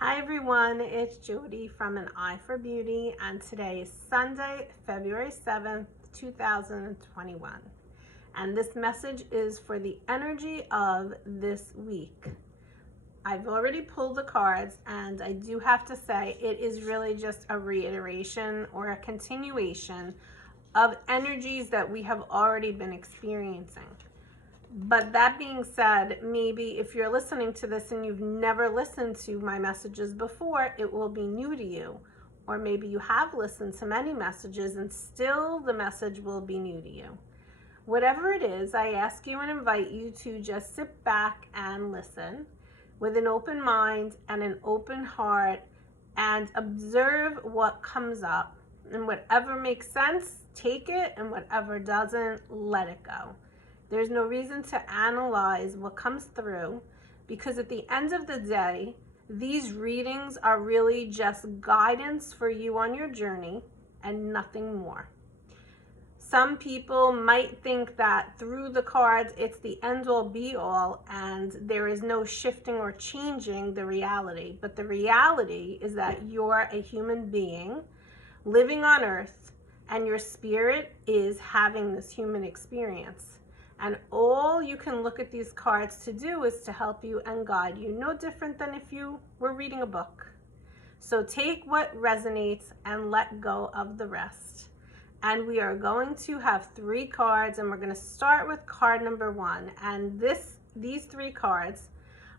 Hi everyone, it's Jody from An Eye for Beauty, and today is Sunday, February 7th, 2021. And this message is for the energy of this week. I've already pulled the cards, and I do have to say it is really just a reiteration or a continuation of energies that we have already been experiencing. But that being said, maybe if you're listening to this and you've never listened to my messages before, it will be new to you. Or maybe you have listened to many messages and still the message will be new to you. Whatever it is, I ask you and invite you to just sit back and listen with an open mind and an open heart and observe what comes up. And whatever makes sense, take it, and whatever doesn't, let it go. There's no reason to analyze what comes through, because at the end of the day, these readings are really just guidance for you on your journey and nothing more. Some people might think that through the cards, it's the end all be all and there is no shifting or changing the reality. But the reality is that you're a human being living on earth and your spirit is having this human experience. And all you can look at these cards to do is to help you and guide you, no different than if you were reading a book. So take what resonates and let go of the rest. And we are going to have 3 cards, and we're going to start with card number 1. And these 3 cards,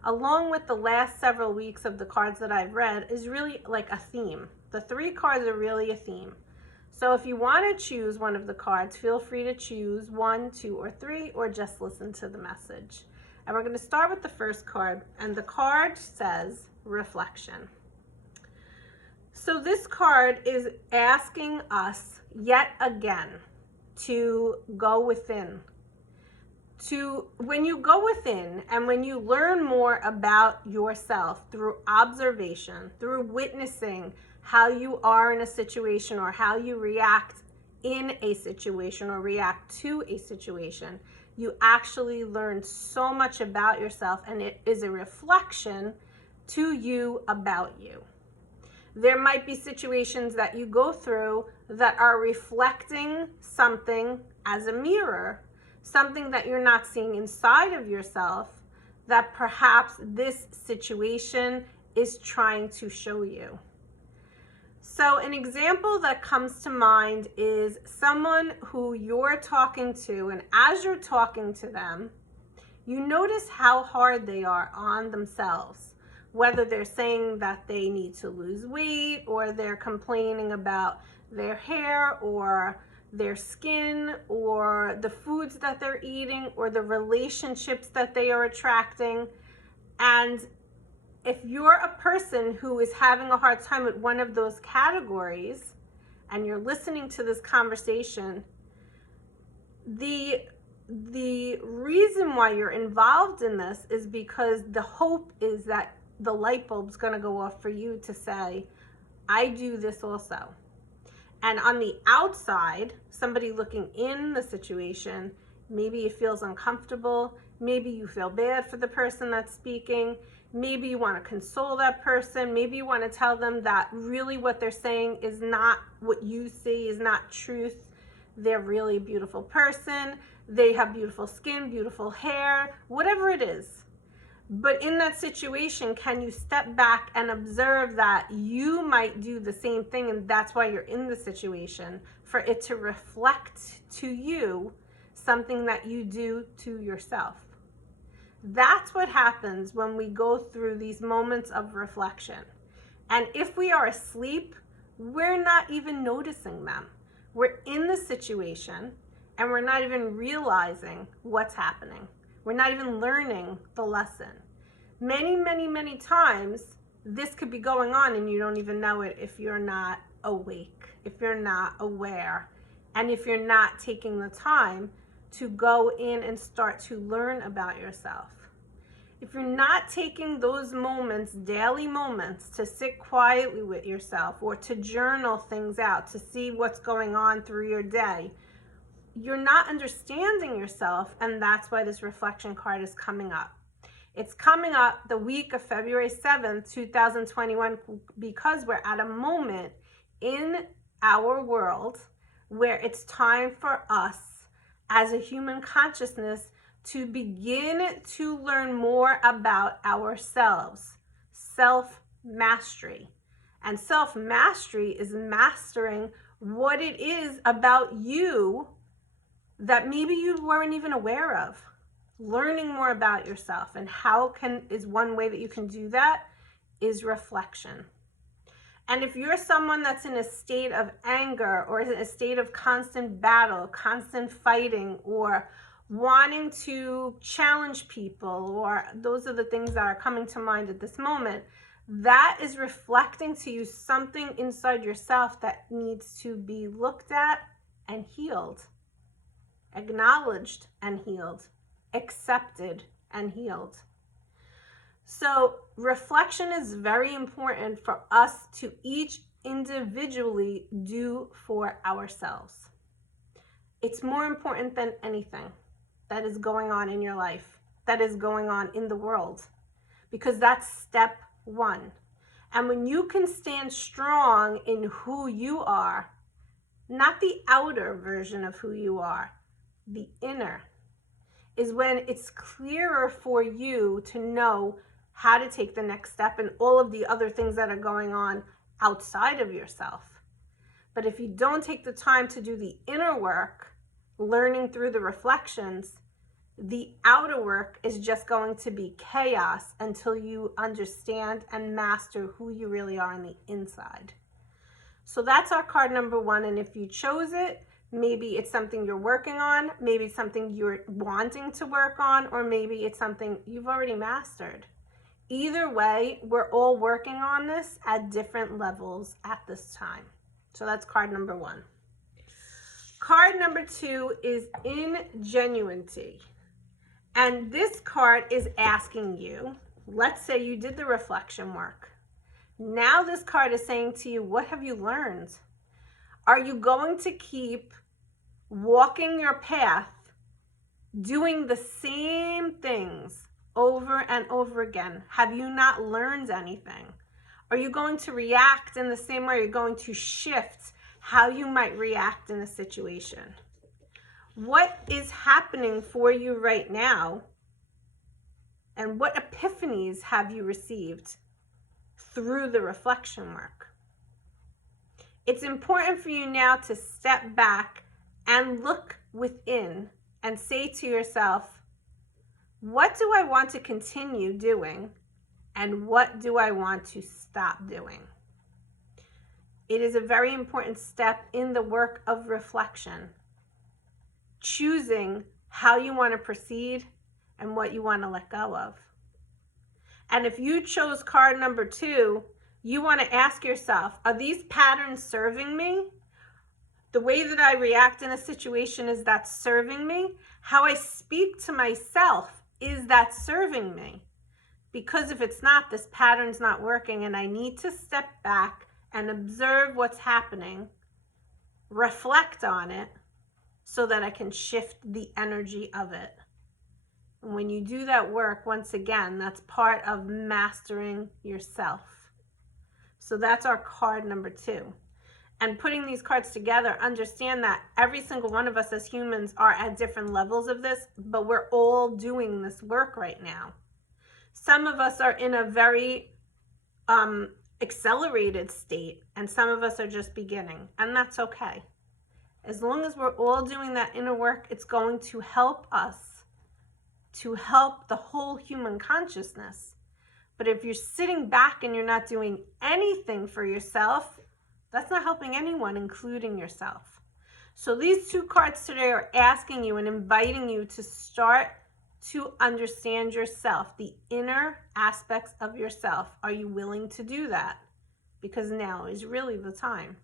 along with the last several weeks of the cards that I've read, is really like a theme. The 3 cards are really a theme. So if you want to choose one of the cards, feel free to choose 1, 2, or 3, or just listen to the message. And we're going to start with the first card, and the card says reflection. So this card is asking us yet again to go within. When you go within and when you learn more about yourself through observation, through witnessing how you are in a situation or how you react in a situation or react to a situation, you actually learn so much about yourself, and it is a reflection to you about you. There might be situations that you go through that are reflecting something as a mirror, something that you're not seeing inside of yourself that perhaps this situation is trying to show you. So an example that comes to mind is someone who you're talking to, and as you're talking to them, you notice how hard they are on themselves. Whether they're saying that they need to lose weight, or they're complaining about their hair or their skin or the foods that they're eating or the relationships that they are attracting. And if you're a person who is having a hard time with one of those categories and you're listening to this conversation, the reason why you're involved in this is because the hope is that the light bulb's going to go off for you to say, I do this also. And on the outside, somebody looking in the situation, maybe it feels uncomfortable. Maybe you feel bad for the person that's speaking. Maybe you want to console that person. Maybe you want to tell them that really what they're saying is not what you see, is not truth. They're really a beautiful person. They have beautiful skin, beautiful hair, whatever it is. But in that situation, can you step back and observe that you might do the same thing, and that's why you're in the situation, for it to reflect to you something that you do to yourself? That's what happens when we go through these moments of reflection. And if we are asleep, we're not even noticing them. We're in the situation and we're not even realizing what's happening. We're not even learning the lesson. Many, many, many times, this could be going on and you don't even know it if you're not awake, if you're not aware, and if you're not taking the time to go in and start to learn about yourself. If you're not taking those moments, daily moments, to sit quietly with yourself or to journal things out, to see what's going on through your day, you're not understanding yourself, and that's why this reflection card is coming up. It's coming up the week of February 7th, 2021, because we're at a moment in our world where it's time for us as a human consciousness to begin to learn more about ourselves. Self-mastery. And self-mastery is mastering what it is about you that maybe you weren't even aware of. Learning more about yourself, and is one way that you can do that is reflection. And if you're someone that's in a state of anger or in a state of constant battle, constant fighting, or wanting to challenge people, or those are the things that are coming to mind at this moment, that is reflecting to you something inside yourself that needs to be looked at and healed, acknowledged and healed, accepted and healed. So reflection is very important for us to each individually do for ourselves. It's more important than anything that is going on in your life, that is going on in the world, because that's step one. And when you can stand strong in who you are, not the outer version of who you are, the inner, is when it's clearer for you to know how to take the next step and all of the other things that are going on outside of yourself. But if you don't take the time to do the inner work, learning through the reflections, the outer work is just going to be chaos until you understand and master who you really are on the inside. So that's our card number one. And if you chose it, maybe it's something you're working on, maybe it's something you're wanting to work on, or maybe it's something you've already mastered. Either way, we're all working on this at different levels at this time. So that's card number one. Card number two is ingenuity. And this card is asking you, let's say you did the reflection work. Now this card is saying to you, what have you learned? Are you going to keep walking your path, doing the same things over and over again? Have you not learned anything? Are you going to react in the same way? You're going to shift how you might react in a situation. What is happening for you right now? And what epiphanies have you received through the reflection work? It's important for you now to step back and look within and say to yourself, what do I want to continue doing? And what do I want to stop doing? It is a very important step in the work of reflection. Choosing how you want to proceed and what you want to let go of. And if you chose card number two, you want to ask yourself, are these patterns serving me? The way that I react in a situation, is that serving me? How I speak to myself, is that serving me? Because if it's not, this pattern's not working, and I need to step back and observe what's happening, reflect on it, so that I can shift the energy of it. And when you do that work, once again, that's part of mastering yourself. So that's our card number two. And putting these cards together, understand that every single one of us as humans are at different levels of this, but we're all doing this work right now. Some of us are in a very accelerated state, and some of us are just beginning, and that's okay. As long as we're all doing that inner work, it's going to help us, to help the whole human consciousness. But if you're sitting back and you're not doing anything for yourself, that's not helping anyone, including yourself. So these two cards today are asking you and inviting you to start to understand yourself, the inner aspects of yourself. Are you willing to do that? Because now is really the time.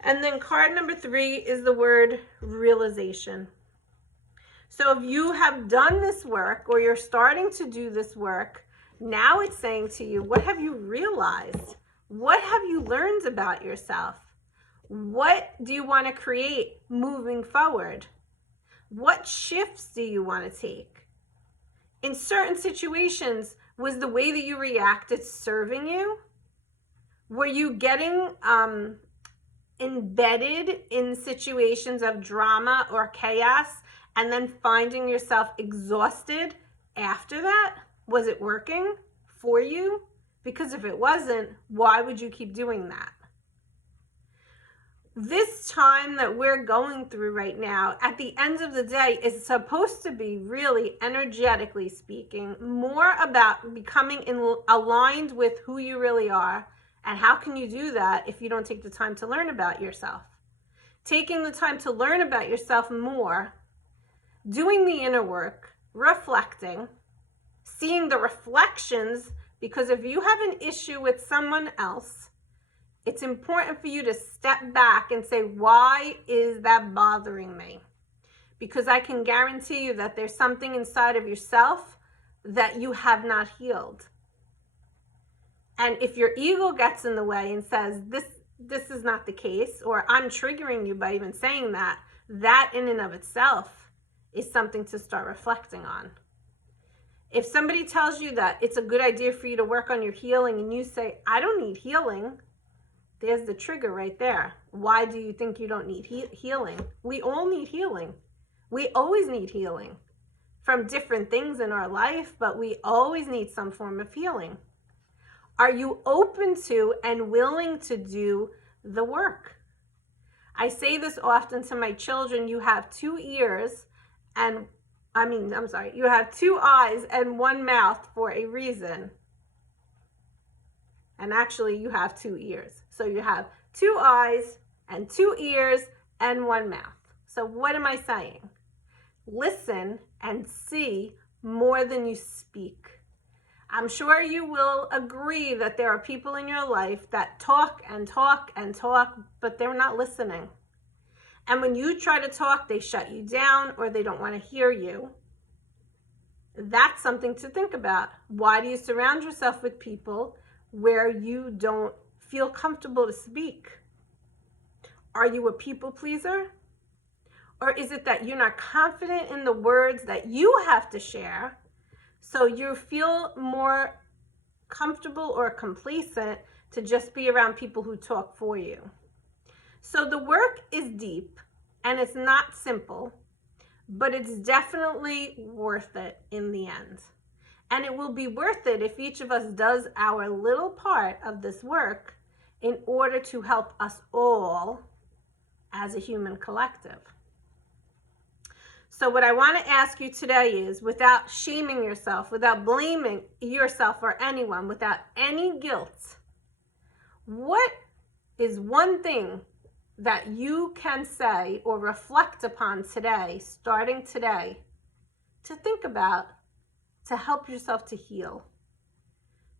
And then card number three is the word realization. So if you have done this work, or you're starting to do this work, now it's saying to you, what have you realized? What have you learned about yourself? What do you want to create moving forward? What shifts do you want to take? in certain situations, was the way that you reacted serving you? Were you getting embedded in situations of drama or chaos and then finding yourself exhausted after that? Was it working for you? Because if it wasn't, why would you keep doing that? This time that we're going through right now, at the end of the day, is supposed to be, really energetically speaking, more about becoming aligned with who you really are. And how can you do that if you don't take the time to learn about yourself? Taking the time to learn about yourself more, doing the inner work, reflecting, seeing the reflections, because if you have an issue with someone else, it's important for you to step back and say, why is that bothering me? Because I can guarantee you that there's something inside of yourself that you have not healed. And if your ego gets in the way and says, this is not the case, or I'm triggering you by even saying that, that in and of itself is something to start reflecting on. If somebody tells you that it's a good idea for you to work on your healing and you say, I don't need healing, there's the trigger right there. Why do you think you don't need healing? We all need healing. We always need healing from different things in our life, but we always need some form of healing. Are you open to and willing to do the work? I say this often to my children, you have two ears and, you have two eyes and one mouth for a reason. And actually you have two ears. So you have two eyes and two ears and one mouth. So what am I saying? Listen and see more than you speak. I'm sure you will agree that there are people in your life that talk and talk and talk, but they're not listening. And when you try to talk, they shut you down or they don't want to hear you. That's something to think about. Why do you surround yourself with people where you don't feel comfortable to speak? Are you a people pleaser? Or is it that you're not confident in the words that you have to share, so you feel more comfortable or complacent to just be around people who talk for you? So the work is deep and it's not simple, but it's definitely worth it in the end. And it will be worth it if each of us does our little part of this work in order to help us all as a human collective. So what I want to ask you today is, without shaming yourself, without blaming yourself or anyone, without any guilt, what is one thing that you can say or reflect upon today, starting today, to think about to help yourself to heal?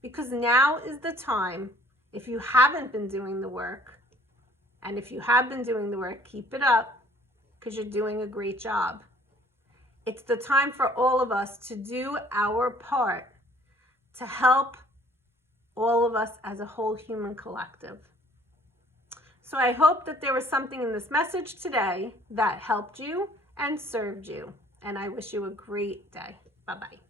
Because now is the time, if you haven't been doing the work, and if you have been doing the work, keep it up, because you're doing a great job. It's the time for all of us to do our part to help all of us as a whole human collective. So I hope that there was something in this message today that helped you and served you. And I wish you a great day. Bye-bye.